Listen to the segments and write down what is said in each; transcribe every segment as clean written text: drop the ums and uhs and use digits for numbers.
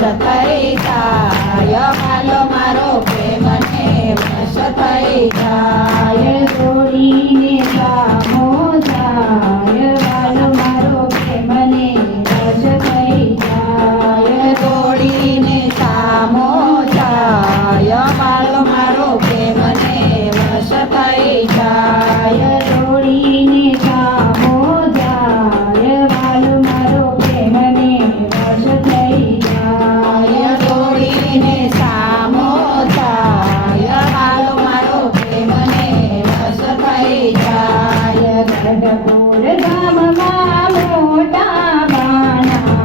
વશ થઈ જાય વાલો મારો પ્રેમને વશ થઈ જાય દોડીને સામો જાય વાલો મારો પ્રેમને વશ થઈ જાય દોડીને સામો જાય વાલો મારો પ્રેમને વશ થઈ જાય દોડીને સામો જાય વાલો મારો પ્રેમને વશ થઈ જાય દોડીને સામો જાય વાલો મારો પ્રેમને વશ થઈ જાય ગઢપુર ગામમાં મોટા બાના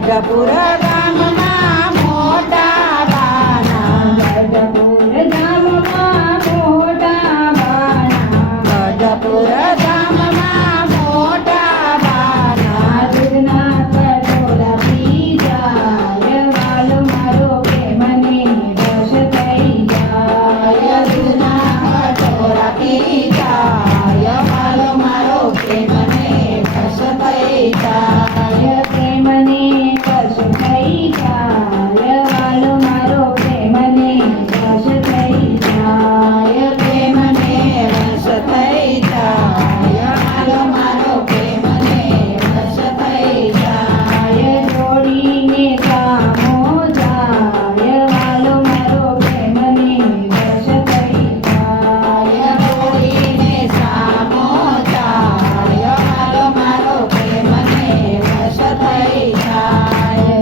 ગઢપુર ગામમાં મોટા બાના ગઢપુર ગામમાં મોટા બાના ગઢપુર ગામમાં મોટા બાના દૂધના કટોરા પી જાય વાલો મારો પ્રેમને વશ થઈ જાય દૂધના કટોરા પી જાય વાલો મારો પ્રેમને વશ થઈ જાય પ્રેમને વશ થઈ જાય વાલો મારો પ્રેમને વશ થઈ જાય પ્રેમને વશ થઈ જાય વાલો મારો પ્રેમને વશ થઈ જાય દોડીને સામો જાય વાલો મારો પ્રેમને વશ થઈ જાય દોડીને સામો જાય વાલો મારો પ્રેમને વશ થઈ જાય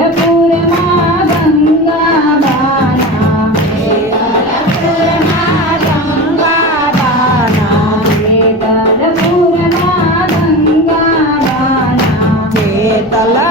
વેદલપુરમાં ગંગા બાના વેદલપુરમાં ગંગા બાના વેદલપુરમાં ગંગા બાના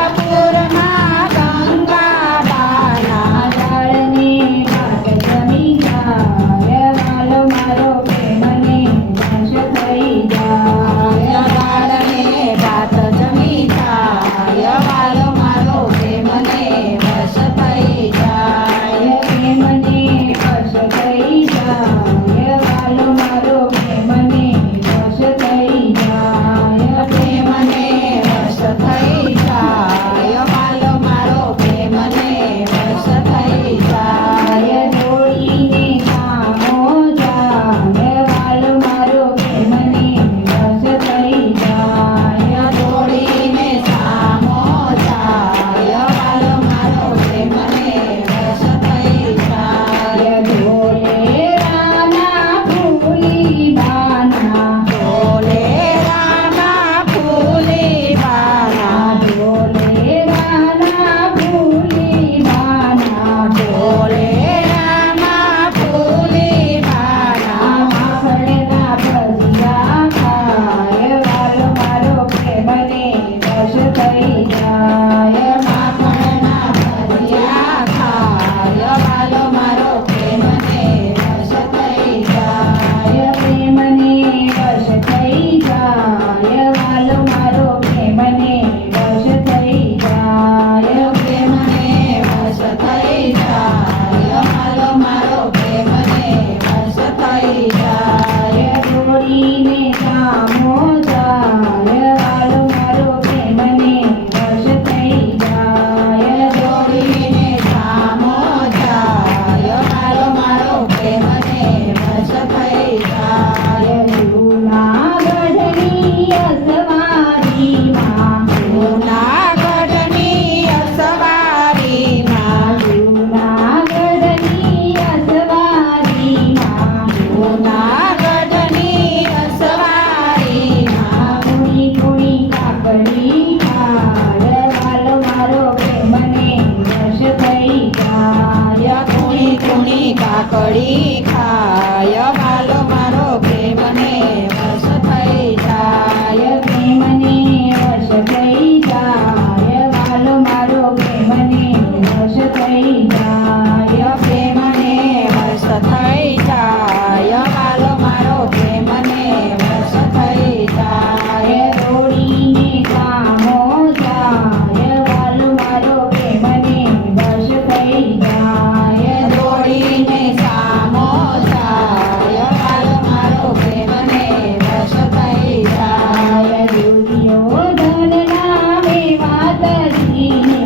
વેદલપુરમાં ગંગા બાના ડાળને ભાત જમી જાય વાલો મારો પ્રેમને વશ થઈ જાય વાળને ભાત જમી જાય વાલો મારો પ્રેમને વશ થઈ જાય પ્રેમને વશ થઈ જાય વાલો મારો પ્રેમને વશ થઈ જાય પ્રેમને વશ થઈ જાય વાલો મારો પ્રેમને વશ થઈ જાય દોડીને સામો જાય વાલો મારો પ્રેમને વશ થઈ જાય દોડીને સામો જાય વાલો મારો પ્રેમને વશ થઈ જાય ઢોલે રાના ફૂલી બાના ઢોલે રાના ફૂલી બાના ઢોલે રાના ફૂલી બાના ઢોલે રાના ફૂલી બાના માખણના ભજીયા ખાય વાલો મારો પ્રેમને વશ થઈ જાય માખણના ભજીયા ખાય વાલો મારો પ્રેમને વશ થઈ જાય પ્રેમને વશ થઈ જાય વાલો મારો પ્રેમને વશ થઈ જાય પ્રેમને વશ થઈ જાય વાલો મારો પ્રેમને વશ થઈ જાય દોડીને સામો જાય વાલો મારો પ્રેમને વશ થઈ જાય દોડીને સામો જાય વાલો મારો પ્રેમને વશ થઈ જાય જૂનાગઢની અસવારીમાં જૂનાગઢની અસવારીમાં જૂનાગઢની અસવારીમાં જૂનાગઢની અસવારીમાં કુણી કુણી કાકડી ખાય વાલો મારો પ્રેમને વશ થઈ જાય કુણી કુણી કાકડી ખાય વાલો મારો પ્રેમને વશ થઈ જાય પ્રેમને વશ થઈ જાય વાલો મારો પ્રેમને વશ થઈ જાય પ્રેમને વશ થઈ જાય વાલો મારો પ્રેમને વશ થઈ જાય દોડીને સામો જાય વાલો મારો પ્રેમને વશ થઈ જાય દોડીને સામો જાય વાલો મારો પ્રેમને વશ થઈ જાય દુર્યોધનના મેવા તરીને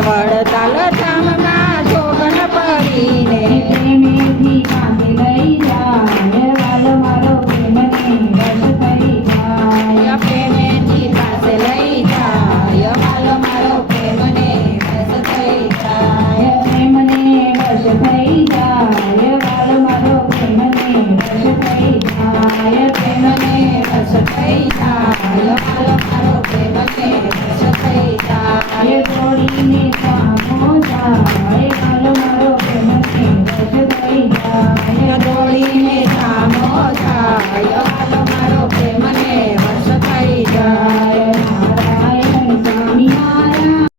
કેવળ